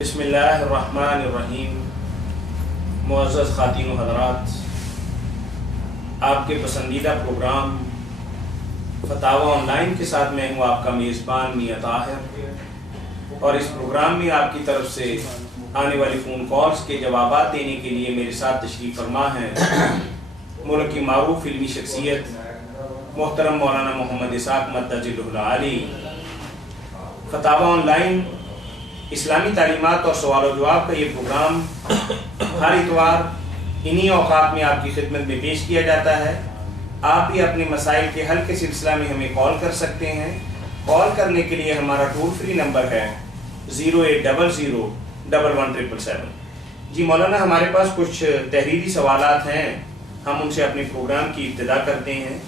بسم اللہ الرحمن الرحیم۔ معزز خواتین و حضرات، آپ کے پسندیدہ پروگرام فتاوی آن لائن کے ساتھ میں ہوں آپ کا میزبان میاں طاہر، اور اس پروگرام میں آپ کی طرف سے آنے والی فون کالز کے جوابات دینے کے لیے میرے ساتھ تشریف فرما ہیں ملک کی معروف علمی شخصیت محترم مولانا محمد اسحاق مدجلہ العالی۔ فتاوی آن لائن اسلامی تعلیمات اور سوال و جواب کا یہ پروگرام ہر اتوار انہی اوقات میں آپ کی خدمت میں پیش کیا جاتا ہے۔ آپ بھی اپنے مسائل کے حل کے سلسلہ میں ہمیں کال کر سکتے ہیں۔ کال کرنے کے لیے ہمارا ٹول فری نمبر ہے 0800111777۔ جی مولانا، ہمارے پاس کچھ تحریری سوالات ہیں، ہم ان سے اپنے پروگرام کی ابتدا کرتے ہیں۔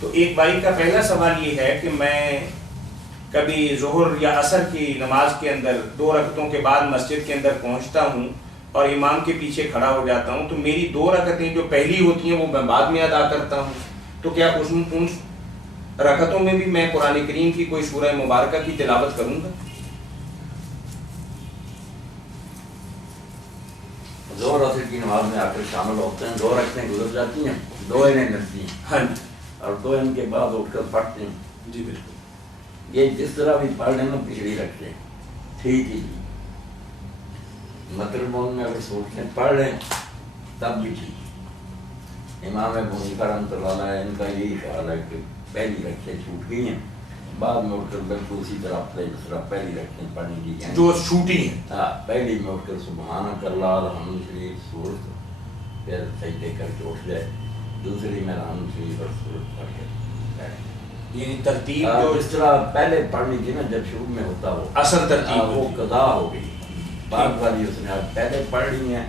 تو ایک بھائی کا پہلا سوال یہ ہے کہ میں کبھی ظہر یا عصر کی نماز کے اندر 2 رکعتوں کے بعد مسجد کے اندر پہنچتا ہوں اور امام کے پیچھے کھڑا ہو جاتا ہوں، تو میری 2 رکعتیں جو پہلی ہوتی ہیں وہ میں بعد میں ادا کرتا ہوں، تو کیا ان رکعتوں میں بھی میں قرآن کریم کی کوئی سورہ مبارکہ کی تلاوت کروں گا؟ ظہر عصر کی نماز میں آ کر شامل ہوتے ہیں، 2 رکعتیں گزر جاتی ہیں، 2 انہیں ملتی ہیں، ہاں جی، اور 2 ان کے بعد اٹھ کر پڑھتے ہیں۔ جی بالکل، یہ جس طرح بھی پڑھ لیں نا پچھڑی رکھتے ہیں، ٹھیک ہی مطلب ان میں اگر سوچتے ہیں پڑھ لیں تب بھی ٹھیک۔ امام ابو حنیفہ رحمۃ اللہ علیہ ان کا یہی خیال ہے کہ پہلی رکعتیں چھوٹ گئی ہیں، بعد میں اٹھ کر بالکل اسی طرح پڑھے جس طرح پہلی رکعتیں پڑھنے کی ہیں، جو چھوٹی ہیں۔ ہاں، پہلی میں اٹھ کر سبحانک اللہ الحمد شریف سورت، پھر سجدے کر کے اٹھ جائے، دوسری میں الحمد شریف اور سورت پڑھ کے بیٹھ۔ یعنی ترتیب جو اس طرح پہلے پڑھنی تھی نا جب شروع میں ہوتا وہ اصل ترتیب وہ قضا ہو گئی، بعد والی اس نے آج پہلے پڑھ لی ہیں،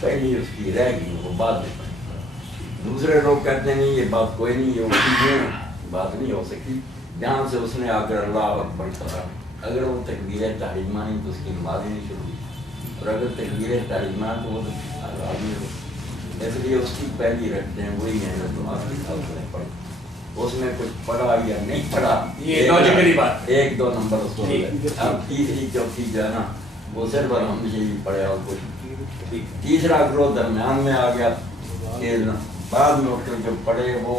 پہلی اس کی رہ گئی وہ بعد میں پڑھی۔ دوسرے لوگ کہتے ہیں نہیں یہ بات کوئی نہیں، یہ اسی میں بات نہیں ہو سکی جہاں سے اس نے آ کر اللہ اکبر کہا۔ اگر وہ تکبیر تحریمہ نہیں تو اس کی نماز ہی نہیں شروع ہوئی، اور اگر تکبیر تحریمہ تو وہ آدمی ہو، اس لیے اس کی پہلی رکھتے ہیں وہی ہے جو نماز کی حالت میں پڑھ، اس میں کچھ پڑھا یا نہیں پڑھا یہ لاجیکلی بات، 1-2 نمبر اس کو ملے۔ اب تیسری چوتھی جو ہے نا وہ صرف الحمد للہ پڑھے اور کچھ۔ تیسرا گروہ درمیان میں آ گیا کہ بعد میں اٹھ کر جو پڑھے وہ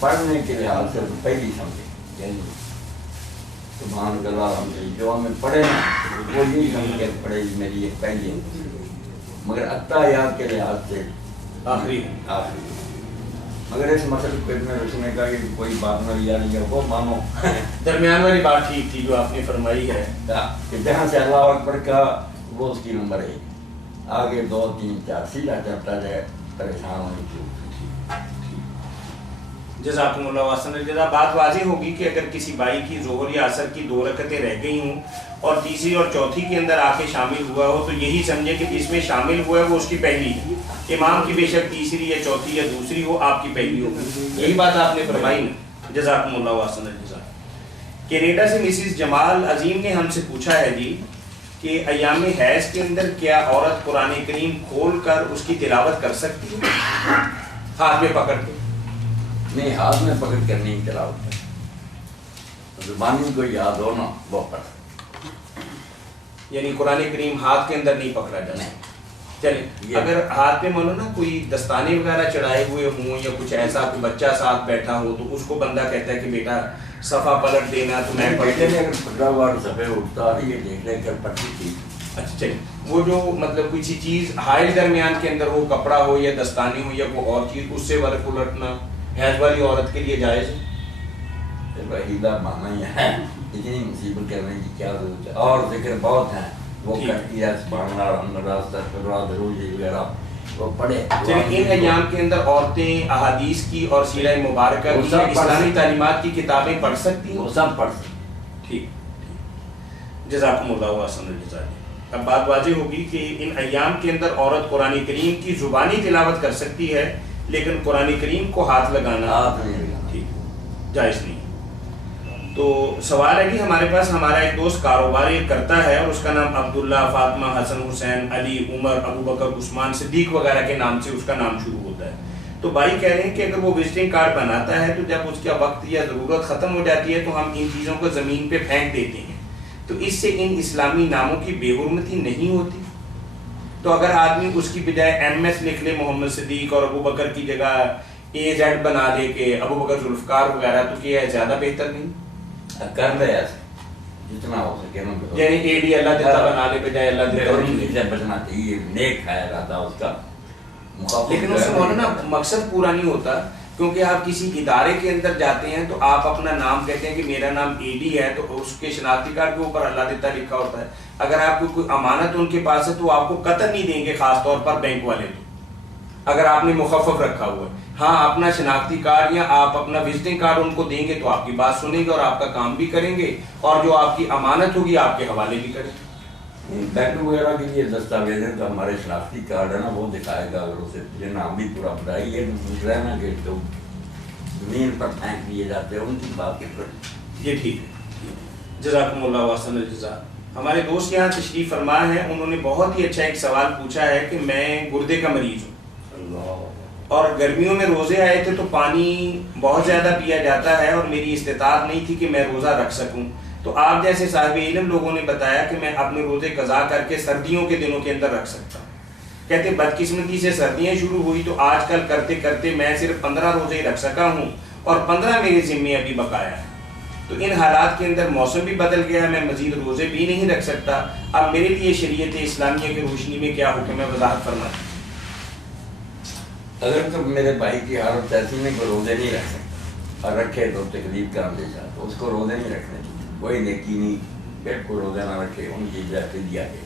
پڑھنے کے لحاظ سے پہلی سمجھے، یعنی سبحان اللہ الحمد للہ جو ہمیں پڑھے نا وہ یہی سمجھ کے پڑھے میری یہ پہلی ہے، مگر اتحیات کے لحاظ سے آخری آخری۔ مگر اس مسئلے کو اتنے رکھنے کا کہ کوئی بات نہ یا نہیں ہے وہ مانو درمیان والی بات ٹھیک تھی جو آپ نے فرمائی ہے کہ جہاں سے اللہ اکبر کا وہ اس کی نمبر 1، آگے 2 3 4 سیدھا چلتا جائے، پریشان ہونے کی۔ جزاکم اللہ احسن الجزا۔ بات واضح ہوگی کہ اگر کسی بھائی کی ظہر یا عصر کی 2 رکعتیں رہ گئی ہوں اور تیسری اور چوتھی کے اندر آ کے شامل ہوا ہو تو یہی سمجھے کہ جس میں شامل ہوا ہے وہ اس کی پہلی ہے، امام کی بے شک تیسری یا چوتھی یا دوسری ہو، آپ کی پہلی ہوگی۔ یہی بات آپ نے فرمائی نا، جزاکم اللہ احسن الجزا۔ کینیڈا سے مسز جمال عظیم نے ہم سے پوچھا ہے جی کہ ایام حیض کے اندر کیا عورت قرآن کریم کھول کر اس کی تلاوت کر سکتی ہے ہاتھ میں پکڑ کے؟ نہیں، ہاتھ میں پکڑ کر نہیں تلاوت ہے، زبانی کو یاد ہو نا وہ پڑھ، یعنی قرآن کریم ہاتھ کے اندر نہیں پکڑا جاتا۔ چلیں، اگر ہاتھ میں مولانا کوئی دستانے وغیرہ چڑھائے ہوئے ہوں یا کچھ ایسا کوئی بچہ ساتھ بیٹھا ہو تو اس کو بندہ کہتا ہے کہ بیٹا صفحہ پلٹ دینا تو میں پڑھ پڑھتے ہیں، اگر پکڑا ہوا صفحے اٹھتا یہ دیکھ لے کر پڑھتی تھی۔ اچھا چلیں، وہ جو مطلب کسی چیز حائل درمیان کے اندر ہو، کپڑا ہو یا دستانے ہو یا کوئی اور چیز، اس سے ورق الٹنا حیض والی عورت کے لیے جائز ہے؟ وحیدہ مانا ہی ہے، اتنی مصیبت کرنے کی کیا ضرورت ہے، اور ذکر بہت ہیں وہ کرتی ہے، سبحان اللہ الحمد للہ استغفر اللہ درود وغیرہ وہ پڑھے۔ چلیں، ان ایام کے اندر عورتیں احادیث کی اور سیرہ مبارکہ کی یا اسلامی تعلیمات کی کتابیں پڑھ سکتی ہیں؟ وہ سب پڑھ سکتی ہیں۔ ٹھیک، جزاکم اللہ احسن الجزا۔ اب بات واضح ہوگی کہ ان ایام کے اندر عورت قرآن کریم کی زبانی تلاوت کر سکتی ہے لیکن قرآن کریم کو ہاتھ لگانا ٹھیک جائز نہیں۔ تو سوال ہے کہ ہمارے پاس ہمارا ایک دوست کاروبار کرتا ہے اور اس کا نام عبداللہ، فاطمہ، حسن، حسین، علی، عمر، ابو بکر، عثمان، صدیق وغیرہ کے نام سے اس کا نام شروع ہوتا ہے۔ تو بھائی کہہ رہے ہیں کہ اگر وہ وزٹنگ کارڈ بناتا ہے تو جب اس کا وقت یا ضرورت ختم ہو جاتی ہے تو ہم ان چیزوں کو زمین پہ پھینک دیتے ہیں، تو اس سے ان اسلامی ناموں کی بے حرمتی نہیں ہوتی؟ تو اگر آدمی اس کی بجائے ایم ایس لکھ لے محمد صدیق اور ابو بکر کی جگہ اے زیڈ بنا لے کہ ابو بکر ذوالفقار وغیرہ، تو کیا ہے زیادہ بہتر نہیں؟ کر لے ایسے جتنا ہو سکے نا، یعنی اے ڈی اللہ دیتا بنا لے بجائے اللہ دیتا، بچنا چاہیے، نیک ہے ارادہ اس کا، لیکن اس سے مولانا مقصد پورا نہیں ہوتا، کیونکہ آپ کسی ادارے کے اندر جاتے ہیں تو آپ اپنا نام کہتے ہیں کہ میرا نام اے ڈی ہے، تو اس کے شناختی کارڈ کے اوپر اللہ دیتا لکھا ہوتا ہے۔ اگر آپ کو کوئی امانت ان کے پاس ہے تو آپ کو قطع نہیں دیں گے، خاص طور پر بینک والے، تو اگر آپ نے مخفف رکھا ہوا ہے، ہاں اپنا شناختی کارڈ یا آپ اپنا وزٹنگ کارڈ ان کو دیں گے تو آپ کی بات سنیں گے اور آپ کا کام بھی کریں گے، اور جو آپ کی امانت ہوگی آپ کے حوالے بھی کریں گے۔ بینک وغیرہ کے لیے دستاویز ہیں تو ہمارے شناختی کارڈ ہے نا وہ دکھائے گا، اگر اسے یہ نام بھی پورا بتائی، یہ دوسرا ہے نا کہ تو زمین پر پھینک دیے جاتے ہیں، ان کی بات کی پر یہ ٹھیک ہے۔ جزاکم اللہ واحسن الجزا۔ ہمارے دوست یہاں تشریف فرما ہے، انہوں نے بہت ہی اچھا ایک سوال پوچھا ہے کہ میں گردے کا مریض ہوں اور گرمیوں میں روزے آئے تھے تو پانی بہت زیادہ پیا جاتا ہے اور میری استطاعت نہیں تھی کہ میں روزہ رکھ سکوں، تو آپ جیسے صاحب علم لوگوں نے بتایا کہ میں اپنے روزے قضا کر کے سردیوں کے دنوں کے اندر رکھ سکتا ہوں۔ کہتے بدقسمتی سے سردیاں شروع ہوئی تو آج کل کرتے کرتے میں صرف 15 روزے ہی رکھ سکا ہوں اور 15 میرے ذمے ابھی بقایا ہے، تو ان حالات کے اندر موسم بھی بدل گیا ہے، میں مزید روزے بھی نہیں رکھ سکتا، اب میرے لیے شریعت اسلامیہ کی روشنی میں کیا حکم ہے، وضاحت فرمائیں۔ اگر تو میرے بھائی کی حالت ایسی میں کوئی روزے نہیں رکھ سکتا اور رکھے تو تکلیف کا اندیشہ، تو اس کو روزے نہیں رکھنے چاہیے، کوئی نیکی نہیں، پیٹ کو روزہ نہ رکھے، ان کی جگہ دیا گیا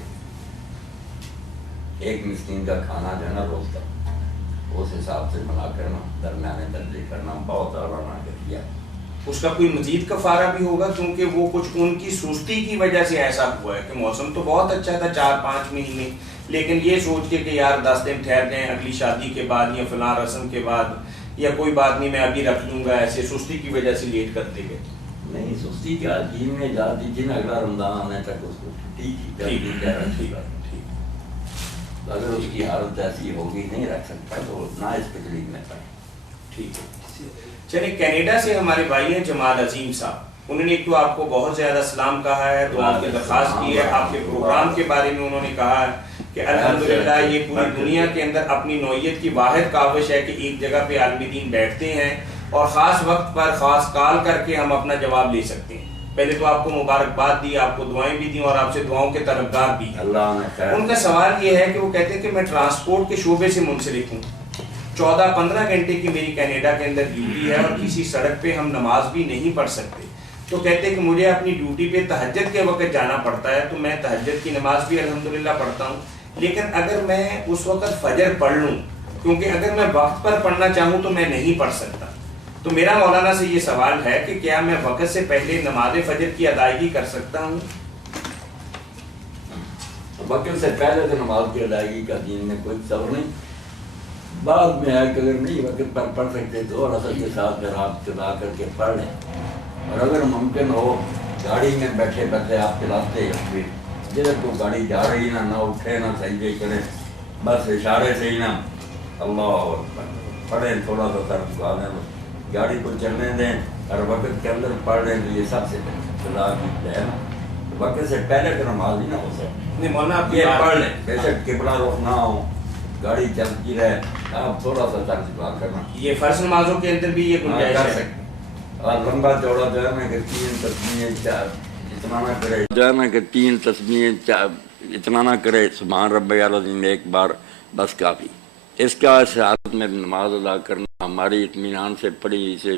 ایک مسکین کا کھانا جو ہے نا روز کا، اس حساب سے بنا کرنا، درمیانے درجے کرنا، بہت اعلیٰ بنا کر دیا۔ اس کا کوئی مزید کفارہ بھی ہوگا، کیونکہ وہ کچھ ان کی سستی کی وجہ سے ایسا ہوا ہے کہ موسم تو بہت اچھا تھا 4-5 مہینے، لیکن یہ سوچ کے کہ یار 10 دن ٹھہر جائیں اگلی شادی کے بعد یا فلاں رسم کے بعد، یا کوئی بات نہیں میں ابھی رکھ لوں گا، ایسے سستی کی وجہ سے لیٹ کرتے گئے۔ نہیں سستی کیا، دین میں جا دیجیے نا، اگلا رمضان آنے تک اس کو ٹھیک ہی اگر اس کی حالت ایسی ہوگی نہیں رکھ سکتا تو نہ اس تکلیف میں پڑے۔ ٹھیک ہے، چلے کینیڈا سے ہمارے بھائی ہیں جمال عظیم صاحب، انہوں نے ایک تو آپ کو بہت زیادہ سلام کہا ہے، دعا کی درخواست کی ہے، آپ کے پروگرام کے بارے میں انہوں نے کہا ہے کہ الحمدللہ یہ پوری دنیا کے اندر اپنی نوعیت کی واحد کاوش ہے کہ ایک جگہ پہ عالم دین بیٹھتے ہیں اور خاص وقت پر خاص کال کر کے ہم اپنا جواب لے سکتے ہیں۔ پہلے تو آپ کو مبارکباد دی، آپ کو دعائیں بھی دیں اور آپ سے دعاؤں کے طلبگار بھی ہیں۔ ان کا سوال یہ ہے کہ وہ کہتے ہیں کہ میں ٹرانسپورٹ کے شعبے سے منسلک ہوں، 14-15 گھنٹے کی میری کینیڈا کے اندر ڈیوٹی ہے اور کسی سڑک پہ ہم نماز بھی نہیں پڑھ سکتے، تو کہتے ہیں کہ مجھے اپنی ڈیوٹی پہ تہجد کے وقت جانا پڑتا ہے، تو میں تہجد کی نماز بھی الحمدللہ پڑھتا ہوں، لیکن اگر میں اس وقت فجر پڑھ لوں، کیونکہ اگر میں وقت پر پڑھنا چاہوں تو میں نہیں پڑھ سکتا، تو میرا مولانا سے یہ سوال ہے کہ کیا میں وقت سے پہلے نماز فجر کی ادائیگی کر سکتا ہوں؟ وقت سے پہلے تو نماز کی ادائیگی کا دین میں کوئی تصور نہیں، بعد میں ہے کہ اگر نہیں وقت پر پڑھ سکتے تو اور اصل کے ساتھ پھر آپ چلا کر کے پڑھ لیں، اور اگر ممکن ہو گاڑی میں بیٹھے بیٹھے آپ چلاتے ہیں، جدھر کو گاڑی جا رہی نہ اٹھے نہ سجدے کریں، بس اشارے سے ہی نہ اللہ اکبر پڑھیں، تھوڑا سا سر جھکا دیں، گاڑی کو چلنے دیں اور وقت کے اندر پڑھ لیں، تو یہ سب سے خدا کی ہے نا، وقت سے پہلے تو نماز ہی نہ ہو سکے، یہ پڑھ لیں، بے شک قبلہ رخ نہ ہو، گاڑی چلتی رہے، آپ تھوڑا سا سر جھکا کرنا، یہ فرض نمازوں کے اندر بھی یہ گنجائش کر ہے؟ سکتے، اور لمبا چوڑا جو ہے نا کہ 3 تسبیحیں 4 اتنا نہ کرے، جو ہے نا کہ 3 تسبیحیں 4 اتنا نہ کرے، سبحان ربی العظیم ایک بار بس کافی۔ اس کا اس حالت میں نماز ادا کرنا ہماری اطمینان سے پڑھی سے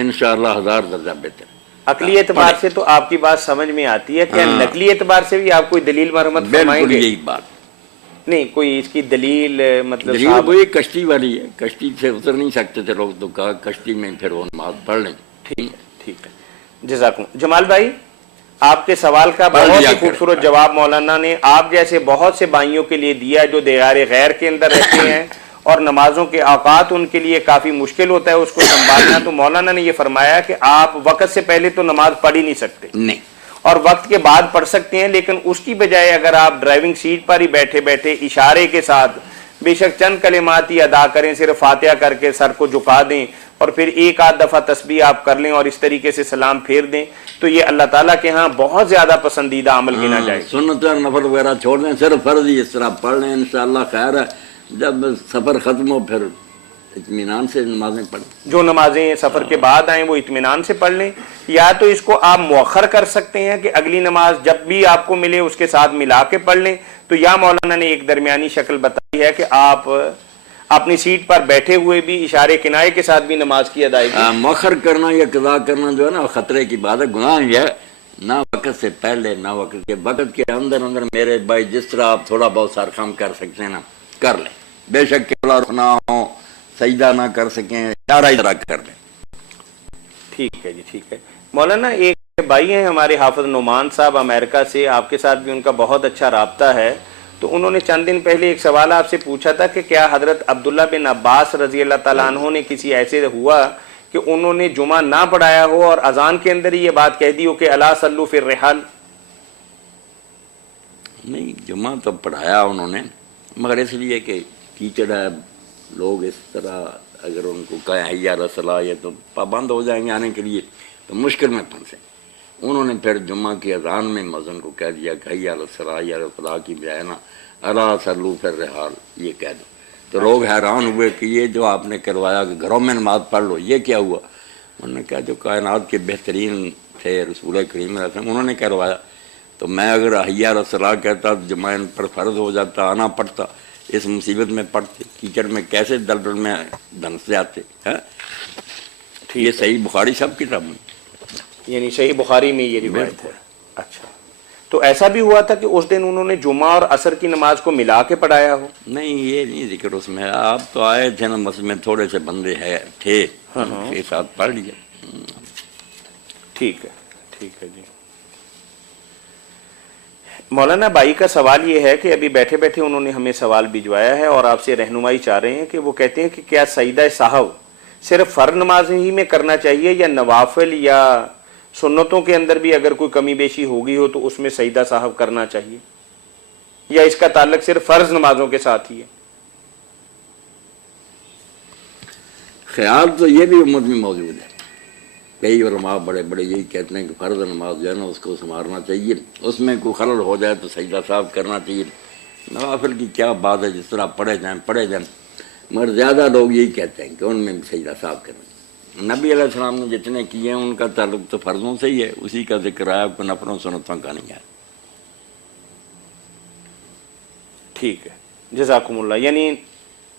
انشاءاللہ 1000 درجہ بہتر۔ عقلی اعتبار سے تو آپ کی بات سمجھ میں آتی ہے، کیا نقلی اعتبار سے بھی آپ کوئی دلیل مرمت فرمائیں بالکل گے؟ یہی بات نہیں کوئی اس کی دلیل مطلب دلیل وہی کشتی والی ہے، کشتی سے اتر نہیں سکتے تھے لوگ، تو کہا کشتی میں پھر وہ نماز پڑھ لیں۔ ٹھیک ہے، جزاکم۔ جمال بھائی آپ کے سوال کا بہت ہی خوبصورت جواب مولانا نے آپ جیسے بہت سے بھائیوں کے لیے دیا جو دیار غیر کے اندر رہتے ہیں اور نمازوں کے اوقات ان کے لیے کافی مشکل ہوتا ہے اس کو سنبھالنا، تو مولانا نے یہ فرمایا کہ آپ وقت سے پہلے تو نماز پڑھ ہی نہیں سکتے، نہیں، اور وقت کے بعد پڑھ سکتے ہیں، لیکن اس کی بجائے اگر آپ ڈرائیونگ سیٹ پر ہی بیٹھے بیٹھے اشارے کے ساتھ بے شک چند کلمات ہی ادا کریں، صرف فاتحہ کر کے سر کو جھکا دیں، اور پھر ایک آدھ دفعہ تسبیح آپ کر لیں اور اس طریقے سے سلام پھیر دیں تو یہ اللہ تعالیٰ کے ہاں بہت زیادہ پسندیدہ عمل گنا جائے گا۔ سنت اور نفل وغیرہ چھوڑ دیں، صرف فرض ہی اس طرح پڑھ لیں، انشاءاللہ خیر ہے۔ جب سفر ختم ہو پھر اطمینان سے نمازیں پڑھیں، جو نمازیں سفر کے بعد آئیں وہ اطمینان سے پڑھ لیں، یا تو اس کو آپ مؤخر کر سکتے ہیں کہ اگلی نماز جب بھی آپ کو ملے اس کے ساتھ ملا کے پڑھ لیں، تو یا مولانا نے ایک درمیانی شکل بتائی ہے کہ آپ اپنی سیٹ پر بیٹھے ہوئے بھی اشارے کنائے کے ساتھ بھی نماز کی ادائیگی۔ مؤخر کرنا یا قضا کرنا جو ہے نا خطرے کی بات ہے، گناہ یہ ہے، نہ وقت سے پہلے نہ وقت کے اندر میرے بھائی جس طرح آپ تھوڑا بہت سار کام کر سکتے ہیں نا کر لیں، بے شک قبلہ رخ نہ ہو، سجدہ نہ کر سکیں، اشارہ اشارہ کر لیں۔ ٹھیک ہے جی، ٹھیک ہے مولانا۔ ایک بھائی ہیں ہمارے حافظ نعمان صاحب امریکہ سے، آپ کے ساتھ بھی ان کا بہت اچھا رابطہ ہے، تو انہوں نے چند دن پہلے ایک سوال آپ سے پوچھا تھا کہ کیا حضرت عبداللہ بن عباس رضی اللہ تعالیٰ عنہ نے کسی ایسے ہوا کہ انہوں نے جمعہ نہ پڑھایا ہو اور اذان کے اندر ہی یہ بات کہہ دی ہو کہ الا صلو فی الرحال؟ نہیں، جمعہ تو پڑھایا انہوں نے، مگر اس لیے کہ کیچڑ ہے، لوگ اس طرح اگر ان کو کہیں حی علی الصلاۃ یہ تو پابند ہو جائیں گے آنے کے لیے، تو مشکل میں پھنسے۔ انہوں نے پھر جمعہ کی اذان میں مؤذن کو کہہ دیا کہ حی علی الصلاۃ یا الفلاح کی بجائے نا الا صلو فی الرحال یہ کہہ دو، تو لوگ حیران ہوئے کہ یہ جو آپ نے کروایا کہ گھروں میں نماز پڑھ لو یہ کیا ہوا؟ انہوں نے کہا جو کائنات کے بہترین تھے رسول کریم علیہ السلام انہوں نے کروایا، تو میں اگر حی علی الصلاۃ کہتا تو جمعہ ان پر فرض ہو جاتا، آنا پڑتا، اس مصیبت میں پڑتے، کیچڑ میں کیسے دلدل میں دھنس جاتے ہیں۔ یہ صحیح بخاری سب کتاب میں، یعنی صحیح بخاری میں یہ روایت ہے۔ اچھا، تو ایسا بھی ہوا تھا کہ اس دن انہوں نے جمعہ اور عصر کی نماز کو ملا کے پڑھایا ہو؟ نہیں، یہ نہیں ذکر اس میں، آپ تو آئے تھے نا مسجد میں، تھوڑے سے بندے تھے کے ساتھ پڑھ لیا۔ ٹھیک ہے، ٹھیک ہے جی۔ مولانا بھائی کا سوال یہ ہے کہ ابھی بیٹھے بیٹھے انہوں نے ہمیں سوال بھجوایا ہے اور آپ سے رہنمائی چاہ رہے ہیں کہ وہ کہتے ہیں کہ کیا سجدہ سہو صرف فرض نماز ہی میں کرنا چاہیے یا نوافل یا سنتوں کے اندر بھی اگر کوئی کمی بیشی ہوگی ہو تو اس میں سجدہ سہو کرنا چاہیے، یا اس کا تعلق صرف فرض نمازوں کے ساتھ ہی ہے؟ خیال تو یہ بھی امت میں موجود ہے، کئی علماء بڑے بڑے یہی کہتے ہیں کہ فرض نماز جو ہے نا اس کو سنوارنا چاہیے، اس میں کوئی خلل ہو جائے تو سجدہ صاحب کرنا چاہیے، نوافل کی کیا بات ہے، جس طرح پڑھے جائیں، مگر زیادہ لوگ یہی کہتے ہیں کہ ان میں سجدہ صاحب کرنا۔ نبی علیہ السلام نے جتنے کیے ہیں ان کا تعلق تو فرضوں سے ہی ہے، اسی کا ذکر آیا، کوئی نفلوں سنتوں کا نہیں ہے۔ ٹھیک ہے، جزاکم اللہ۔ یعنی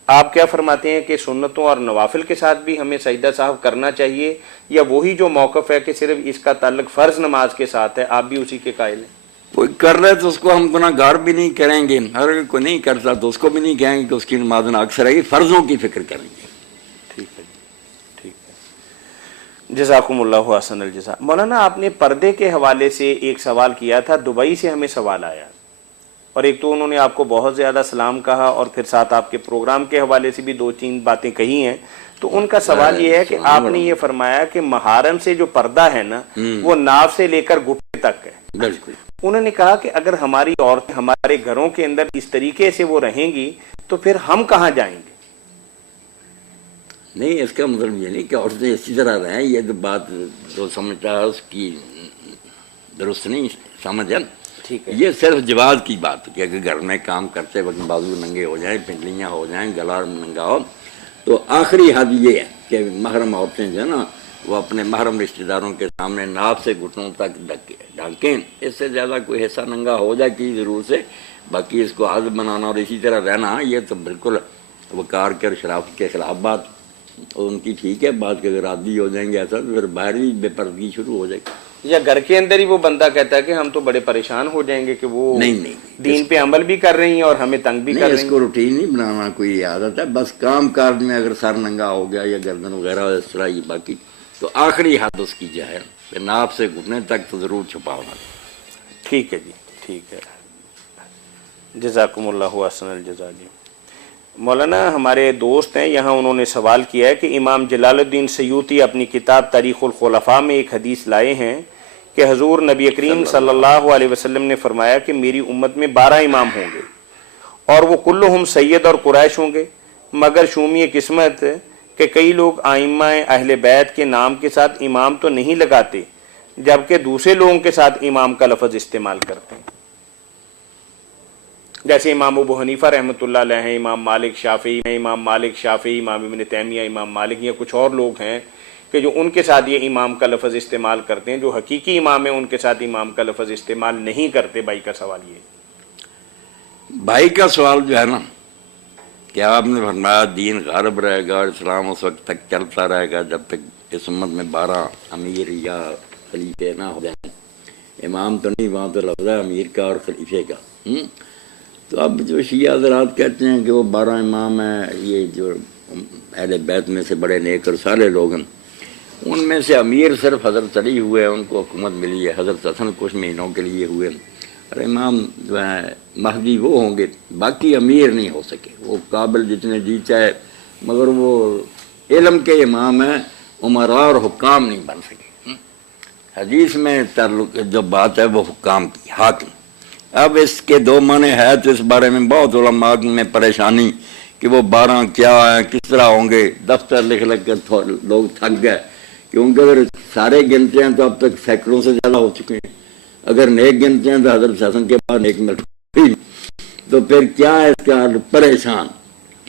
آپ کیا فرماتے ہیں کہ سنتوں اور نوافل کے ساتھ بھی ہمیں سجدہ صاحب کرنا چاہیے، یا وہی جو موقف ہے کہ صرف اس کا تعلق فرض نماز کے ساتھ ہے آپ بھی اسی کے قائل ہیں؟ کوئی کر رہے تو اس کو ہم گناہ گار بھی نہیں کریں گے، اگر کوئی نہیں کرتا تو اس کو بھی نہیں کہیں گے کہ اس کی نماز نہ اکثر ہے، فرضوں کی فکر کریں گے۔ ٹھیک ہے جی، ٹھیک ہے، جزاکم اللہ احسن الجزا۔ مولانا آپ نے پردے کے حوالے سے ایک سوال کیا تھا، دبئی سے ہمیں سوال آیا، اور ایک تو انہوں نے آپ کو بہت زیادہ سلام کہا اور پھر ساتھ آپ کے پروگرام کے حوالے سے بھی 2-3 باتیں کہی ہیں، تو ان کا سوال یہ ہے کہ آپ نے یہ فرمایا کہ محارم سے جو پردہ ہے نا وہ ناف سے لے کر گھٹنے تک ہے۔ بالکل۔ انہوں نے کہا کہ اگر ہماری عورتیں ہمارے گھروں کے اندر اس طریقے سے وہ رہیں گی تو پھر ہم کہاں جائیں گے؟ نہیں، اس کا مطلب یہ نہیں کہ عورتیں اسی طرح رہیں، یہ تو بات جو سمجھتا ہے اس کی درست نہیں سمجھ ہے۔ ٹھیک ہے، یہ صرف جواز کی بات ہے کہ اگر گھر میں کام کرتے وقت بازو ننگے ہو جائیں، پنڈلیاں ہو جائیں، گلا ننگا ہو، تو آخری حد یہ ہے کہ محرم عورتیں جو ہے نا وہ اپنے محرم رشتہ داروں کے سامنے ناف سے گھٹنوں تک ڈھانکیں، اس سے زیادہ کوئی حصہ ننگا ہو جائے کی ضرور سے، باقی اس کو حد بنانا اور اسی طرح رہنا یہ تو بالکل وقار کے اور شرافت کے خلاف بات، اور ان کی ٹھیک ہے بات کہ اگر عادی ہو جائیں گے ایسا تو پھر باہر بھی بے پردگی شروع ہو جائے گی، یا گھر کے اندر ہی وہ بندہ کہتا ہے کہ ہم تو بڑے پریشان ہو جائیں گے کہ وہ نہیں دین پہ عمل بھی کر رہی ہیں اور ہمیں تنگ بھی کر نہیں، رہی اس ہیں۔ کو روٹین نہیں بنانا کوئی عادت ہے، بس کام کاج میں اگر سر ننگا ہو گیا یا گردن وغیرہ اس طرح یہ باقی تو آخری حد اس کی جو ہے ناف سے گھٹنے تک تو ضرور چھپاؤنا۔ ٹھیک ہے جی، ٹھیک ہے، جزاکم اللہ احسن الجزا جی۔ مولانا ہمارے دوست ہیں یہاں، انہوں نے سوال کیا ہے کہ امام جلال الدین سیوطی اپنی کتاب تاریخ الخلفاء میں ایک حدیث لائے ہیں کہ حضور نبی کریم صلی اللہ علیہ وسلم نے فرمایا کہ میری امت میں 12 امام ہوں گے اور وہ کلہم سید اور قریش ہوں گے، مگر شومی قسمت کہ کئی لوگ ائمہ اہل بیت کے نام کے ساتھ امام تو نہیں لگاتے جبکہ دوسرے لوگوں کے ساتھ امام کا لفظ استعمال کرتے ہیں، جیسے امام ابو حنیفہ رحمۃ اللہ علیہ ہیں، امام مالک شافعی، امام ابن تیمیہ، امام مالک، یا کچھ اور لوگ ہیں کہ جو ان کے ساتھ یہ امام کا لفظ استعمال کرتے ہیں، جو حقیقی امام ہیں ان کے ساتھ امام کا لفظ استعمال نہیں کرتے۔ بھائی کا سوال یہ ہے۔ بھائی کا سوال جو ہے نا کہ آپ نے فرمایا دین غالب رہے گا اور اسلام اس وقت تک چلتا رہے گا جب تک اس امت میں 12 امیر یا خلیفے نہ ہو جائیں۔ امام تو نہیں، وہاں تو لفظ ہے امیر کا اور خلیفے کا۔ تو اب جو شیعہ حضرات کہتے ہیں کہ وہ 12 امام ہیں، یہ جو اہل بیت میں سے بڑے نیک اور صالح لوگ ہیں، ان میں سے امیر صرف حضرت علی ہوئے، ان کو حکومت ملی ہے، حضرت حسن کچھ مہینوں کے لیے ہوئے، اور امام جو ہیں مہدی وہ ہوں گے، باقی امیر نہیں ہو سکے۔ وہ قابل جتنے جی چاہے، مگر وہ علم کے امام ہیں، عمراء اور حکام نہیں بن سکے۔ حدیث میں تعلق جو بات ہے وہ حکام کی، حاکم۔ اب اس کے 2 معنی ہے، تو اس بارے میں بہت علماء میں پریشانی کہ وہ 12 کیا ہیں، کس طرح ہوں گے۔ دفتر لکھ لکھ کر لوگ تھک گئے، کیونکہ اگر سارے گنتے ہیں تو اب تک سینکڑوں سے زیادہ ہو چکے ہیں، اگر نیک گنتے ہیں تو حضرت حسن کے بعد نیک مل گئی، تو پھر کیا ہے اس کا پریشان۔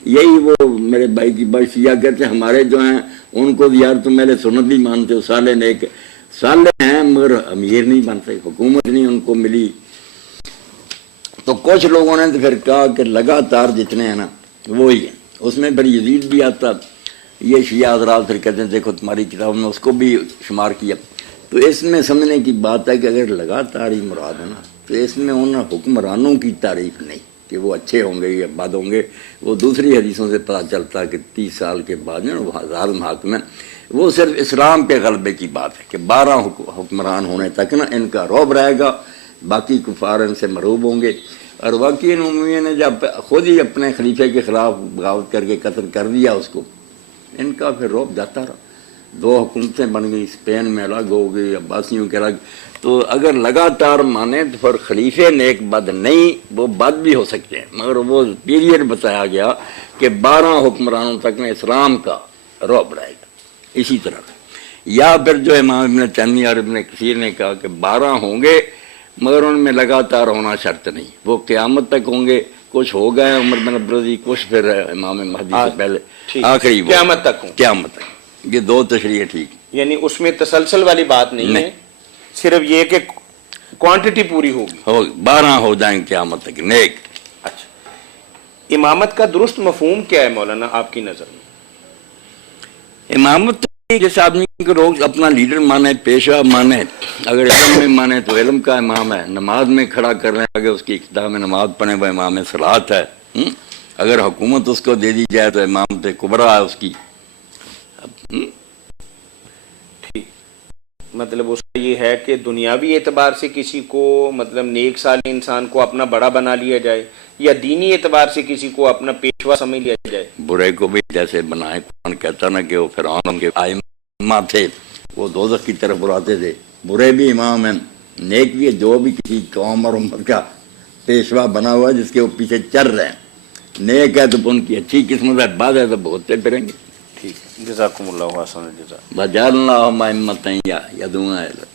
یہی وہ میرے بھائی کی بات شیعہ کہتے ہیں ہمارے جو ہیں ان کو یار تم میرے سنت بھی مانتے ہو، صالح نیک صالح ہیں مگر امیر نہیں بن سکے، حکومت نہیں ان کو ملی۔ تو کچھ لوگوں نے تو پھر کہا کہ لگاتار جتنے ہیں نا وہی ہیں، اس میں پھر یزید بھی آتا، یہ شیعہ حضرات پھر کہتے ہیں دیکھو تمہاری کتاب میں اس کو بھی شمار کیا۔ تو اس میں سمجھنے کی بات ہے کہ اگر لگاتار ہی مراد ہے نا تو اس میں ان حکمرانوں کی تعریف نہیں کہ وہ اچھے ہوں گے یا بد ہوں گے، وہ دوسری حدیثوں سے پتہ چلتا ہے کہ 30 سال کے بعد وہ ظالم حاکم ہیں۔ وہ صرف اسلام کے غلبے کی بات ہے کہ 12 حکمران ہونے تک نا ان کا رعب رہے گا، باقی کفار ان سے مرعوب ہوں گے۔ اور واقعی عمومیہ نے جب خود ہی اپنے خلیفے کے خلاف بغاوت کر کے قتل کر دیا اس کو، ان کا پھر رعب جاتا رہا۔ 2 حکومتیں بن گئی، اسپین میں الگ ہو گئی، عباسیوں کے الگ۔ تو اگر لگاتار مانے تو پھر خلیفے نیک بد نہیں، وہ بد بھی ہو سکتے ہیں، مگر وہ پیریڈ بتایا گیا کہ 12 حکمرانوں تک میں اسلام کا رعب رہے گا۔ اسی طرح یا پھر جو امام ابن تیمیہ اور ابن کثیر نے کہا کہ 12 ہوں گے مگر ان میں لگاتار ہونا شرط نہیں، وہ قیامت تک ہوں گے۔ کچھ ہو گئے عمر بن عبدالعزیز، کچھ پھر امام مہدی سے پہلے، آخری قیامت تک ہوں، قیامت تک۔ یہ 2 تشریح ٹھیک، یعنی اس میں تسلسل والی بات نہیں ہے، صرف یہ کہ کوانٹٹی پوری ہوگی، 12 ہو جائیں قیامت تک نیک۔ اچھا، امامت کا درست مفہوم کیا ہے مولانا آپ کی نظر میں؟ امامت جس آدمی کو لوگ اپنا لیڈر مانے، پیشہ مانے، اگر علم میں مانے تو علم کا امام ہے، نماز میں کھڑا کر رہے ہیں اگر اس کی اقتدا میں نماز پڑھیں وہ امام صلاۃ ہے۔ اگر حکومت اس کو دے دی جائے تو امامت کبریٰ ہے اس کی۔ ٹھیک، مطلب اس کا یہ ہے کہ دنیاوی اعتبار سے کسی کو مطلب نیک صالح انسان کو اپنا بڑا بنا لیا جائے، یا دینی اعتبار سے کسی کو اپنا پیشوا سمجھ لیا جائے؟ برے کو بھی جیسے بنائے، قرآن کہتا نا کہ وہ فرعون کے ائمہ تھے، وہ دوزخ کی طرف بلاتے تھے۔ برے بھی امام ہیں، نیک بھی ہے، جو بھی کسی قوم اور امت کا پیشوا بنا ہوا ہے جس کے وہ پیچھے چل رہے ہیں، نیک ہے تو ان کی اچھی قسمت ہے، بات ہے تو بہتے پھریں گے۔ ٹھیک، جزاکم اللہ حسن الجزا۔ وَجَعَلْنَاهُمْ أَئِمَّةً يَهْدُونَ إِلَى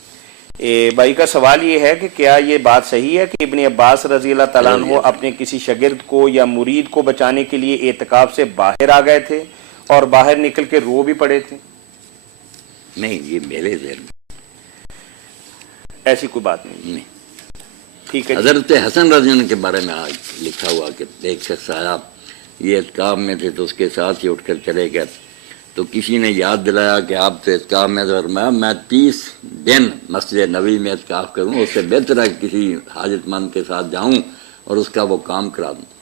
بھائی کا سوال یہ ہے کہ کیا یہ بات صحیح ہے کہ ابن عباس رضی اللہ تعالیٰ عنہ اپنے کسی شاگرد کو یا مرید کو بچانے کے لیے اعتکاف سے باہر آ گئے تھے اور باہر نکل کے رو بھی پڑے تھے؟ نہیں، یہ میرے ذہن ایسی کوئی بات نہیں۔ ٹھیک ہے، حضرت حسن رضی اللہ عنہ کے بارے میں آج لکھا ہوا کہ ایک شخص آیا، یہ اعتکاف میں تھے تو اس کے ساتھ ہی اٹھ کر چلے گئے، تو کسی نے یاد دلایا کہ آپ تو اعتکاف میں، میں 30 دن مسجد نبوی میں اعتکاف کروں، اس سے بہتر ہے کسی حاجت مند کے ساتھ جاؤں اور اس کا وہ کام کرا دوں۔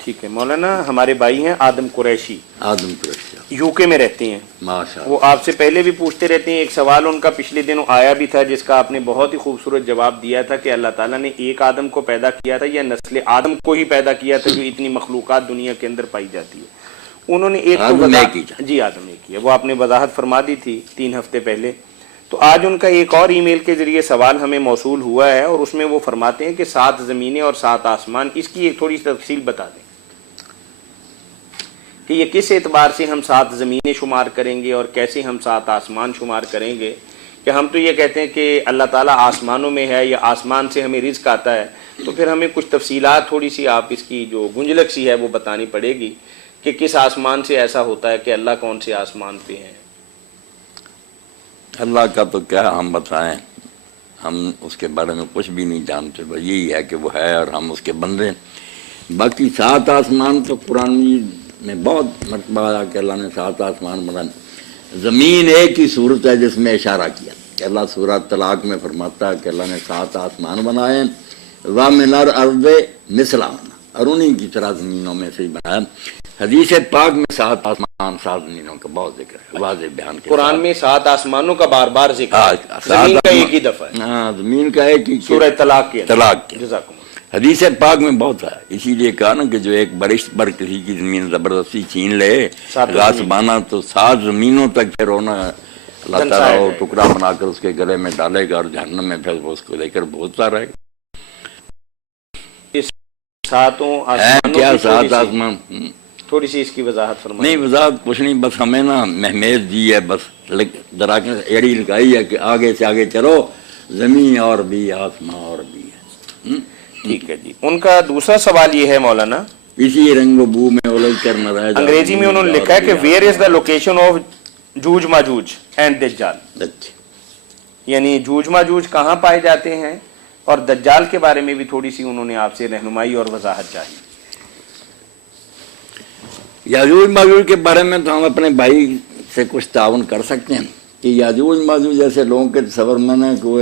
ٹھیک ہے مولانا، ہمارے بھائی ہیں آدم قریشی، آدم قریشی یو کے میں رہتے ہیں، ماشاء وہ آپ سے پہلے بھی پوچھتے رہتے ہیں۔ ایک سوال ان کا پچھلے دنوں آیا بھی تھا جس کا آپ نے بہت ہی خوبصورت جواب دیا تھا کہ اللہ تعالیٰ نے ایک آدم کو پیدا کیا تھا یا نسل آدم کو ہی پیدا کیا تھا جو اتنی مخلوقات دنیا کے اندر پائی جاتی ہے؟ انہوں نے ایک جی آدم ایک ہی ہے، وہ آپ نے وضاحت فرما دی تھی 3 ہفتے پہلے۔ تو آج ان کا ایک اور ای میل کے ذریعے سوال ہمیں موصول ہوا ہے اور اس میں وہ فرماتے ہیں کہ 7 زمینیں اور 7 آسمان، اس کی ایک تھوڑی سی تفصیل بتا دیں کہ یہ کس اعتبار سے ہم 7 زمینیں شمار کریں گے اور کیسے ہم 7 آسمان شمار کریں گے؟ کہ ہم تو یہ کہتے ہیں کہ اللہ تعالیٰ آسمانوں میں ہے یا آسمان سے ہمیں رزق آتا ہے، تو پھر ہمیں کچھ تفصیلات تھوڑی سی آپ اس کی جو گنجلک سی ہے وہ بتانی پڑے گی کہ کس آسمان سے ایسا ہوتا ہے کہ اللہ کون سے آسمان پہ ہیں؟ اللہ کا تو کیا ہم بتائیں، ہم اس کے بارے میں کچھ بھی نہیں جانتے، بس یہی ہے کہ وہ ہے اور ہم اس کے بندے ہیں۔ باقی 7 آسمان تو قرآن میں بہت مرتبہ آیا کہ اللہ نے 7 آسمان بنائے۔ زمین ایک ہی صورت ہے جس میں اشارہ کیا کہ اللہ سورہ طلاق میں فرماتا ہے کہ اللہ نے 7 آسمان بنائے، وَمِنَ الْأَرْضِ مِثْلَهُنَّ، اور انہیں کی طرح زمینوں میں سے ہی بنایا۔ حدیث پاک میں 7 آسمان 7 زمینوں کا بہت ذکر ہے، واضح بیان کے قرآن میں 7 آسمانوں کا بار بار ذکر ہے، زمین کا ایک ہی دفعہ ہے، ہاں زمین کا ایک ہی سورہ طلاق کے طلاق۔ جزاکم اللہ۔ حدیث پاک میں بہت ہے، اسی لیے کہا نا کہ جو ایک برشت پر کسی کی زمین زبردستی چھین لے غاصبانہ تو 7 زمینوں تک پھر ہونا اللہ تعالیٰ وہ ٹکڑا بنا کر اس کے گلے میں ڈالے گا اور جہنم میں پھر وہ اس کو لے کر بھونستا رہے گا۔ ساتوں کیا 7 آسمان؟ تھوڑی سی اس کی وضاحت فرمائیں۔ نہیں وضاحت کچھ نہیں، بس ہمیں نا مہمیز دی ہے، بس ذرا ایڑی لگائی ہے کہ آگے سے آگے چلو، زمین اور بھی آسمان اور بھی ہے۔ ٹھیک ہے جی۔ ان کا دوسرا سوال یہ ہے مولانا، اسی رنگ و بو میں الجھ کر نہ رہ جاؤ۔ انگریزی میں انہوں نے لکھا ہے کہ where is the location of جوج ماجوج اینڈ دجال، یعنی جوج ماجوج کہاں پائے جاتے ہیں، اور دجال کے بارے میں بھی تھوڑی سی انہوں نے آپ سے رہنمائی اور وضاحت چاہی۔ یاجوج ماجوج کے بارے میں تو ہم اپنے بھائی سے کچھ تعاون کر سکتے ہیں کہ یاجوج ماجوج جیسے لوگوں کے تصور میں نے کہ وہ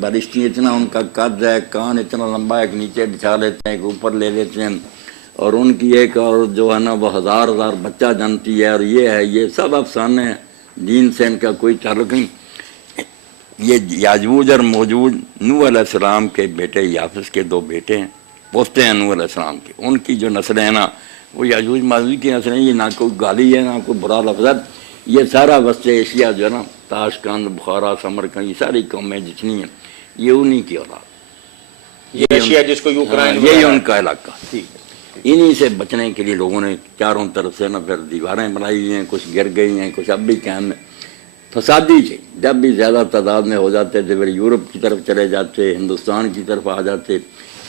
برشتی اتنا ان کا قد ہے، کان اتنا لمبا، ایک نیچے بچھا لیتے ہیں، ایک اوپر لے لیتے ہیں، اور ان کی ایک اور جو ہے نا وہ 1000 بچہ جانتی ہے، اور یہ ہے، یہ سب افسانے ہیں، دین سے ان کا کوئی تعلق نہیں۔ یہ یاجوج اور موجوج نوح علیہ السلام کے بیٹے یافس کے 2 بیٹے ہیں، پوتے ہیں نوح علیہ السلام کے، ان کی جو نسلیں ہیں نا وہ یاجوج ماجوج کی نسلیں۔ یہ نہ کوئی گالی ہے نہ کوئی برا لفظ ہے، یہ سارا وسط ایشیا جو ہے نا، تاشقند، بخارا، سمرقند، یہ ساری قومیں جتنی ہیں یہ انہی کی اولاد، یہ ایشیا جس کو یوکرائن، یہی ان کا علاقہ۔ انہی سے بچنے کے لیے لوگوں نے چاروں طرف سے نا پھر دیواریں بنائی ہوئی ہیں، کچھ گر گئی ہیں، کچھ اب بھی قائم ہیں۔ فسادی تھے، جب بھی زیادہ تعداد میں ہو جاتے تھے پھر یورپ کی طرف چلے جاتے، ہندوستان کی طرف آ جاتے۔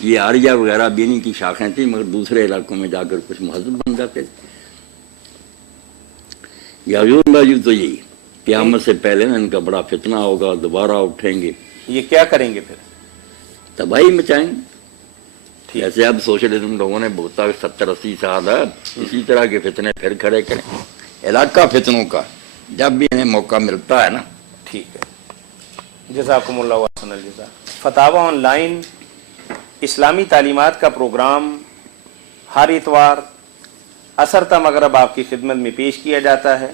یہ آریہ وغیرہ بھی انہی کی شاخیں تھیں، مگر دوسرے علاقوں میں جا کر کچھ مہذب بن جاتے تھے۔ یاجوج ماجوج تو یہی قیامت سے پہلے نا ان کا بڑا فتنہ ہوگا، دوبارہ اٹھیں گے۔ یہ کیا کریں گے پھر؟ تباہی مچائیں گے۔ جیسے اب سوشلزم لوگوں نے بہت 70-80 سال ہے، اسی طرح کے فتنے پھر کھڑے کریں، علاقہ فتنوں کا، جب بھی انہیں موقع ملتا ہے نا۔ ٹھیک ہے، جزاکم اللہ احسن الجزا۔ فتاوی آن لائن اسلامی تعلیمات کا پروگرام ہر اتوار عصر تا مغرب آپ کی خدمت میں پیش کیا جاتا ہے۔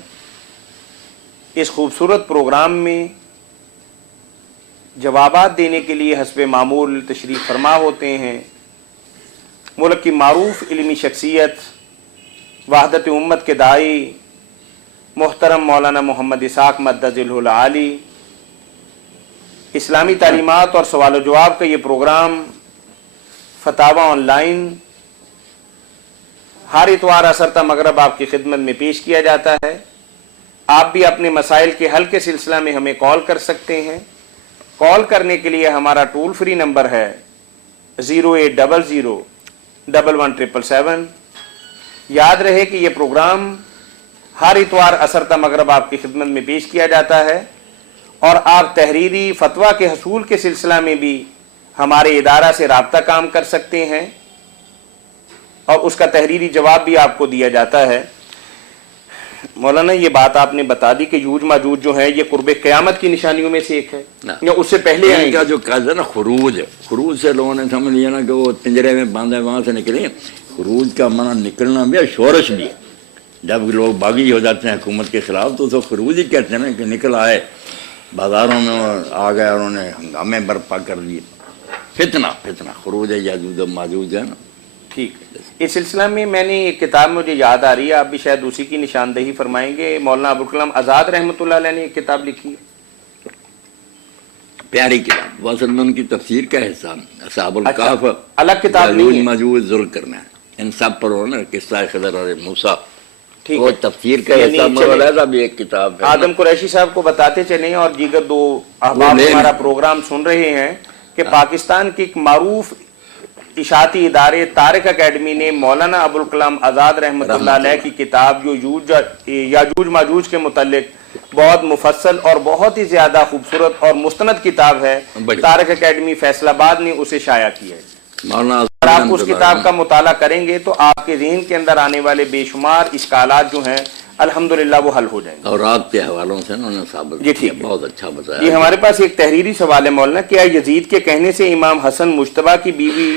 اس خوبصورت پروگرام میں جوابات دینے کے لیے حسب معمول تشریف فرما ہوتے ہیں ملک کی معروف علمی شخصیت، وحدت امت کے داعی محترم مولانا محمد اسحاق مدد ذلہ العالی۔ اسلامی تعلیمات اور سوال و جواب کا یہ پروگرام فتاوی آن لائن ہر اتوار عصر تا مغرب آپ کی خدمت میں پیش کیا جاتا ہے۔ آپ بھی اپنے مسائل کے حل کے سلسلہ میں ہمیں کال کر سکتے ہیں۔ کال کرنے کے لیے ہمارا ٹول فری نمبر ہے 0800-117777۔ یاد رہے کہ یہ پروگرام ہر اتوار عصر تا مغرب آپ کی خدمت میں پیش کیا جاتا ہے، اور آپ تحریری فتویٰ کے حصول کے سلسلہ میں بھی ہمارے ادارہ سے رابطہ کام کر سکتے ہیں، اور اس کا تحریری جواب بھی آپ کو دیا جاتا ہے۔ مولانا یہ بات آپ نے بتا دی کہ یوج ماجوج جو ہے یہ قرب قیامت کی نشانیوں میں سے ایک ہے، یا اس سے پہلے ان کا جو قصد ہے نا خروج، خروج سے لوگوں نے سمجھ لیا نا کہ وہ پنجرے میں باندھے وہاں سے نکلیں۔ خروج کا معنی نکلنا بھی ہے، شورش بھی ہے۔ جب لوگ باغی ہو جاتے ہیں حکومت کے خلاف تو اسے خروج ہی کہتے ہیں نا، کہ نکل آئے بازاروں میں آ گئے اور انہیں ہنگامے برپا کر دیے۔ فتنہ خروج ہے یاجوج و ماجوج ہے نا۔ ٹھیک ہے، اس سلسلہ میں میں نے ایک کتاب مجھے یاد آ رہی ہے، آپ بھی شاید اسی کی نشاندہی فرمائیں گے۔ مولانا ابوالکلام آزاد رحمۃ اللہ علیہ نے ایک کتاب لکھی ہے، پیاری کتاب، وہ اصل میں ان کی تفسیر کا حصہ اصحاب الکہف، الگ کتاب نہیں ہے، ماجوج ذل کرنا ہے، ان سب پر ہونا قصہ خضر اور موسیٰ ٹھیک وہ ہے تفسیر کا یعنی حصہ چلیں، مولانا بھی ایک کتاب ہے آدم قریشی صاحب کو بتاتے چلیں اور دیگر دو احباب لے لیں۔ ہمارا پروگرام سن رہے ہیں کہ پاکستان کے ایک معروف اشاعتی ادارے طارق اکیڈمی نے مولانا ابوالکلام آزاد رحمۃ اللہ علیہ کی کتاب جو یاجوج ماجوج کے متعلق بہت مفصل اور بہت ہی زیادہ خوبصورت اور مستند کتاب ہے، طارق اکیڈمی فیصل آباد نے اسے شائع کیا ہے۔ مولانا اگر آپ اس کتاب کا مطالعہ کریں گے تو آپ کے ذہن کے اندر آنے والے بے شمار اشکالات جو ہیں الحمدللہ وہ حل ہو جائیں گے۔ اور آپ کے حوالوں سے انہوں نے ثابت جی کیا، ٹھیک ہے، بہت اچھا بتایا۔ یہ ہمارے پاس ایک تحریری سوال ہے مولانا، کیا یزید کے کہنے سے امام حسن مجتبیٰ کی بیوی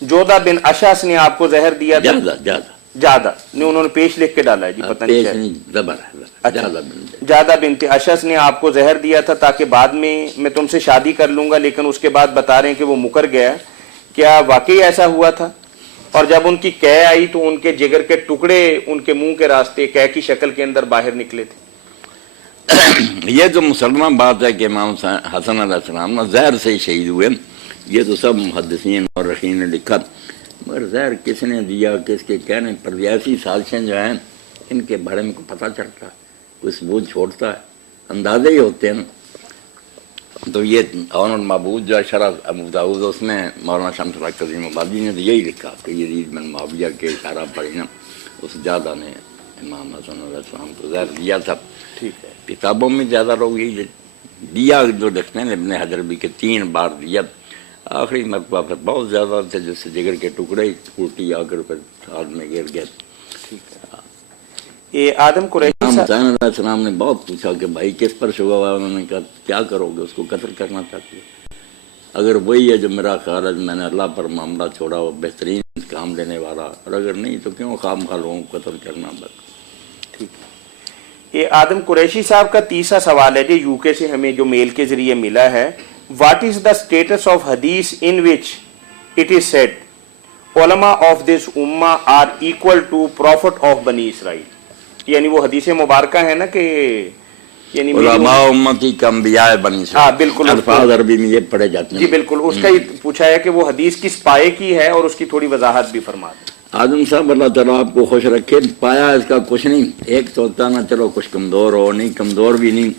جودہ بن اشعث نے آپ کو زہر دیا تھا؟ جادہ نے انہوں نے پیش لکھ کے ڈالا ہے جی، پتہ نہیں کیا۔ جادہ بنت اشعث نے آپ کو زہر دیا تھا تاکہ بعد میں تم سے شادی کر لوں گا، لیکن اس کے بعد بتا رہے ہیں کہ وہ مکر گیا۔ کیا واقعی ایسا ہوا تھا؟ اور جب ان کی قے آئی تو ان کے جگر کے ٹکڑے ان کے منہ کے راستے قے کی شکل کے اندر باہر نکلے تھے؟ یہ جو مسلمان بات ہے کہ امام حسن علیہ السلام نا زہر سے ہی شہید ہوئے، یہ تو سب محدثین اور رخین نے لکھا، مگر زہر کس نے دیا، کس کے کہنے پر ایسی سازشیں جو ہیں ان کے بارے میں پتہ چلتا ہے، کوئی ثبوت چھوڑتا ہے، اندازے ہی ہوتے ہیں نا۔ تو یہ عون المعبود جو شرح ابو داؤد اس میں مولانا شمس الحق قدیم آبادی نے تو یہی لکھا کہ یزید بن معاویہ کے اشارہ پر ہی نا اس جادہ نے امام حسن علیہ السلام کو زہر دیا تھا۔ ٹھیک ہے، کتابوں میں زیادہ لوگ یہی دیا جو لکھتے ہیں، ابن حجر بھی کہ 3 بار دیا، آخری مرتبہ پھر بہت زیادہ تھے جس سے جگر کے ٹکڑے الٹی آ کر پھر ہاتھ میں گر گئے۔ ٹھیک ہے۔ یہ آدم قریشی امام حسین علیہ السلام نے بہت پوچھا کہ بھائی کس پر شبہ ہوا، انہوں نے کہا کیا کرو گے، اس کو قتل کرنا چاہتے ہو؟ اگر وہی ہے جو میرا خیال ہے میں نے اللہ پر معاملہ چھوڑا، وہ بہترین کام دینے والا، اور اگر نہیں تو کیوں خام خواہ لوگوں کو قتل کرنا بس۔ ٹھیک ہے۔ یہ آدم قریشی صاحب کا تیسرا سوال ہے جو یو کے سے ہمیں جو میل کے ذریعے ملا ہے، what is the status of حدیث in which it is said علماء آف دس امہ are equal to prophet of بنی اسرائیل؟ یعنی وہ حدیث مبارکہ ہے نا کہ یعنی علماء امتی کا انبیاء بنی اسرائیل، ہاں بالکل، الفاظ عربی میں یہ پڑھے جاتے ہیں جی بالکل، اس کا ہی پوچھا ہے کہ وہ حدیث کس پائے کی ہے اور اس کی تھوڑی وضاحت بھی فرما دیں۔ آدم صاحب اللہ تعالیٰ آپ کو خوش رکھے، پایا اس کا کچھ نہیں، ایک تو ہوتا نا چلو کچھ کمزور ہو، نہیں کمزور بھی نہیں،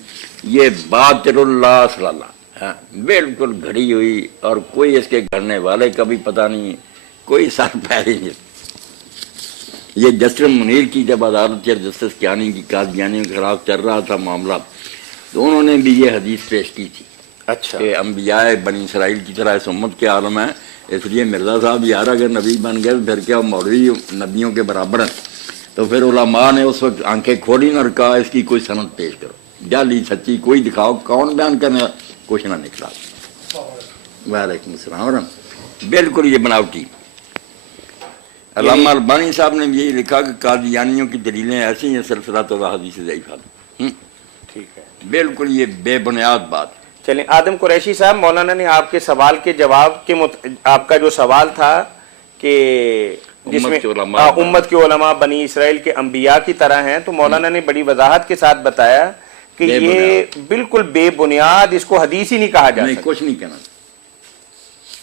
یہ باطل اللہ صلی اللہ بالکل گھڑی ہوئی، اور کوئی اس کے گھڑنے والے کا بھی پتہ نہیں، کوئی سر پیر ہی نہیں۔ یہ جسٹس منیر کی جب عدالت یا جسٹس کیانی کی قادیانیوں کے خلاف چل رہا تھا معاملہ، تو انہوں نے بھی یہ حدیث پیش کی تھی اچھا کہ انبیاء بنی اسرائیل کی طرح اس امت کے عالم ہے، اس لیے مرزا صاحب یار اگر نبی بن گئے پھر کیا مولوی نبیوں کے برابر ہیں؟ تو پھر علماء نے اس وقت آنکھیں کھولی اور کہا اس کی کوئی سند پیش کرو، جعلی سچی کوئی دکھاؤ، کون بیان کرنے، کچھ نہ نکلا۔ وعلیکم السلام ورحمۃ، بالکل یہ بناوٹی۔ علامہ البانی صاحب نے یہی لکھا کہ قادیانیوں کی دلیلیں ایسی ہیں سلسلہ حدیث ضعیفہ، ٹھیک ہے، بالکل یہ بے بنیاد بات۔ چلیں آدم قریشی صاحب، مولانا نے آپ کے سوال کے جواب کے آپ کا جو سوال تھا کہ جس میں امت کے علماء بنی اسرائیل کے انبیاء کی طرح ہیں، تو مولانا نے بڑی وضاحت کے ساتھ بتایا کہ یہ بالکل بے بنیاد، اس کو حدیث ہی نہیں کہا جا سکتا، کچھ نہیں کہنا،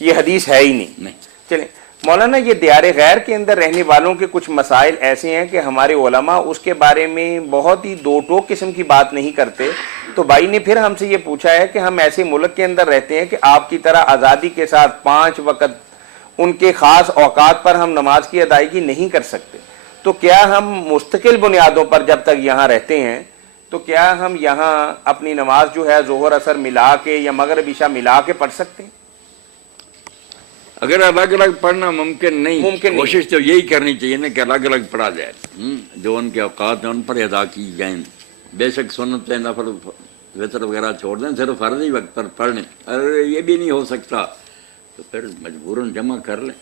یہ حدیث ہے ہی نہیں۔ چلیں مولانا، یہ دیار غیر کے اندر رہنے والوں کے کچھ مسائل ایسے ہیں کہ ہمارے علماء اس کے بارے میں بہت ہی دو ٹوک قسم کی بات نہیں کرتے، تو بھائی نے پھر ہم سے یہ پوچھا ہے کہ ہم ایسے ملک کے اندر رہتے ہیں کہ آپ کی طرح آزادی کے ساتھ 5 وقت ان کے خاص اوقات پر ہم نماز کی ادائیگی نہیں کر سکتے، تو کیا ہم مستقل بنیادوں پر جب تک یہاں رہتے ہیں تو کیا ہم یہاں اپنی نماز جو ہے ظہر اثر ملا کے یا مغرب عشاء ملا کے پڑھ سکتے ہیں؟ اگر الگ الگ پڑھنا ممکن نہیں، کوشش تو یہی کرنی چاہیے نا کہ الگ الگ پڑھا جائے، جو ان کے اوقات ہیں ان پر ادا کی جائیں، بے شک سنت نفل وطر وغیرہ چھوڑ دیں، صرف فرضی وقت پر پڑھ لیں۔ اگر یہ بھی نہیں ہو سکتا تو پھر مجبوراً جمع کر لیں۔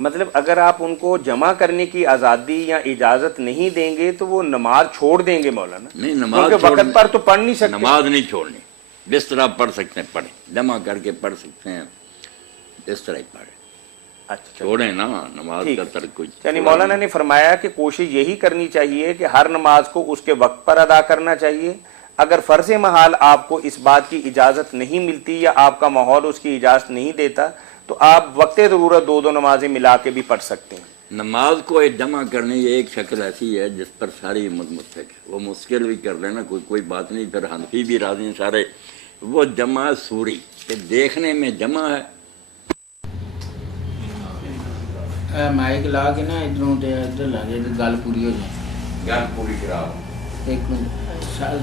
مطلب اگر آپ ان کو جمع کرنے کی آزادی یا اجازت نہیں دیں گے تو وہ نماز چھوڑ دیں گے مولانا؟ نہیں، نماز وقت پر تو پڑھ نہیں سکتے، نماز نہیں چھوڑنی، جس طرح پڑھ سکتے ہیں پڑھیں، جمع کر کے پڑھ سکتے ہیں، اس طرح ہی پڑھیں، اچھا چھوڑیں نا نماز کا ترک کوئی۔ یعنی مولانا نے فرمایا کہ کوشش یہی کرنی چاہیے کہ ہر نماز کو اس کے وقت پر ادا کرنا چاہیے، اگر فرض محال آپ کو اس بات کی اجازت نہیں ملتی یا آپ کا ماحول اس کی اجازت نہیں دیتا تو آپ وقت ضرورت 2 نمازیں ملا کے بھی پڑھ سکتے ہیں۔ نماز کو ایک جمع کرنے کی ایک شکل ایسی ہے جس پر ساری امت متفق ہے، وہ مشکل بھی کر لینا کوئی بات نہیں، پھر حنفی بھی راضی ہیں سارے، وہ جمع سوری کہ دیکھنے میں جمع ہے۔ مائک لا کے نا ادھروں ادھر لا جائے تو گل پوری ہو جائے۔ گل پوری کراؤ۔ ایک منٹ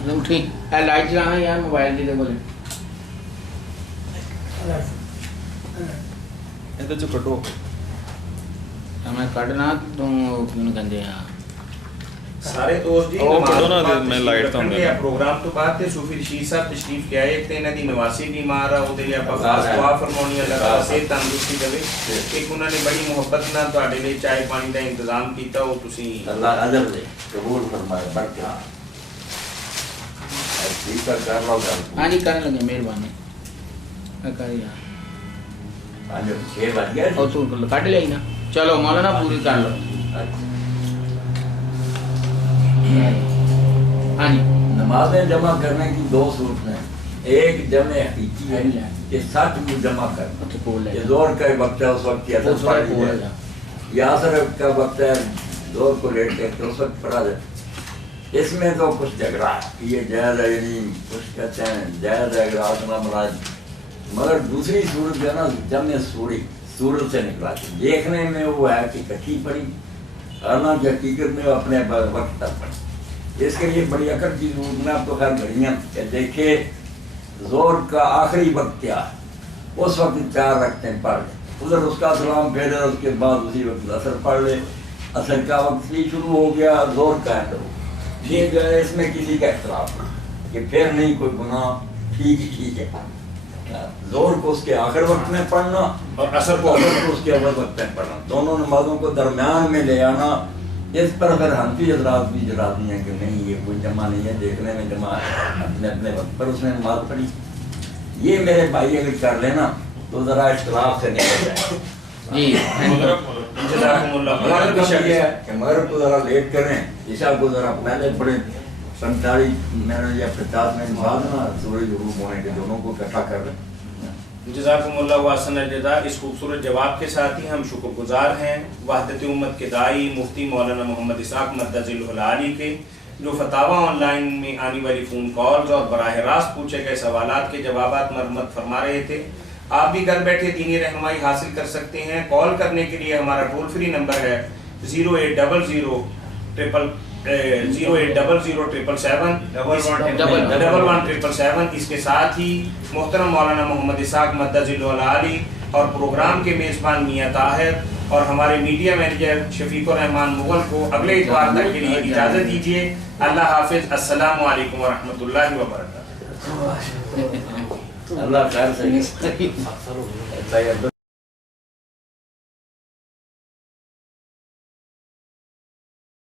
اٹھی لائٹ چلانا یار موبائل کی بولے یہ کٹو میں کٹنا تو کہتے ہیں سارے دوست جی او کٹو نا میں لائٹ تو یہ پروگرام تو بات ہے صوفی رشید صاحب تشریف لے آئے ایک تے انہاں دی نواسی بیمار ہے او دے لیے اپا خاص دعا فرماونی اللہ تعالی صحت تندرستی دے ایک انہاں نے بڑی محبت نال تواڈے لیے چائے پانی دا انتظام کیتا او تسی اللہ اجر دے قبول فرمائے برکت ٹھیک ہے کر لو گل۔ ہاں جی کرنے لگے مہربانی کر یار 6 بج گیا اور تو کٹ لیا نا چلو مولانا پوری کر لو۔ ہاں جی نمازیں جمع کرنے کی 2 صورتیں ہیں، ایک جمع حقیقی ہے کہ سچ میں جمع کرنا، یہ زور کا وقت ہے اس وقت کی اثر پڑھ لی جائے، یا اثر کا وقت ہے زور کو لیٹ کے اس وقت پڑھا جائے۔ اس میں تو کچھ جھگڑا ہے یہ جائز ہے یعنی کچھ کہتے ہیں جائز ہے اگر آسنا مراد، مگر دوسری صورت جو ہے نا جمع سوری صورت سے نکلا دیکھنے میں وہ ہے کہ کٹھی پڑی حالانکہ حقیقت میں وہ اپنے وقت تک پڑی۔ اس کے لیے بڑی عقل کی ضرورت میں اب تو خیر گھڑیاں کہ دیکھے زور کا آخری وقت کیا ہے، اس وقت 4 رکعتیں پڑھ لیں، ادھر اس کا سلام پھیرے اس کے بعد اسی وقت اثر پڑھ لے، اثر کا وقت بھی شروع ہو گیا زور کا ہے یہ جو ہے اس میں کسی کا اختلاف نہیں کہ پھر نہیں کوئی گناہ ٹھیک ہے، زور کو اس کے آخر وقت میں پڑھنا اور اثر کو اس کے اول وقت میں پڑھنا، دونوں نمازوں کو درمیان میں لے آنا۔ اس پر اگر حنفی حضرات بھی راضی ہیں کہ نہیں یہ کوئی جمع نہیں ہے، دیکھنے میں جمع ہے، اپنے اپنے وقت پر اس نے نماز پڑھی، یہ میرے بھائی اگر کر لینا تو ذرا اختلاف سے نکل جائے۔ جی جزاکم اللہ مغرب کا یہ ہے کہ مغرب کو ذرا لیٹ کریں، عشاء کو ذرا پہلے پڑھیں، 45 منٹ یا 50 منٹ بعد نا سورج غروب ہونے کے دونوں کو اکٹھا کر لیں۔ جزاکم اللہ واحسن الجزاء۔ اس خوبصورت جواب کے ساتھ ہی ہم شکر گزار ہیں وحدت امت کے داعی مفتی مولانا محمد اسحاق مدہ ذیلہ العالی کے، جو فتاوی آن لائن میں آنے والی فون کالز اور براہ راست پوچھے گئے سوالات کے جوابات مرمت فرما رہے تھے۔ آپ بھی گھر بیٹھے دینی رہنمائی حاصل کر سکتے ہیں۔ کال کرنے کے لیے ہمارا ٹول فری نمبر ہے 0800 777 اس کے ساتھ ہی محترم مولانا محمد اسحاق مدہ ذیلہ العالی اور پروگرام کے میزبان میاں طاہر اور ہمارے میڈیا مینیجر شفیق الرحمان مغل کو اگلے اتوار تک کے لیے اجازت دیجیے۔ اللہ حافظ، السلام علیکم ورحمۃ اللہ وبرکاتہ۔ اللہ خیر سے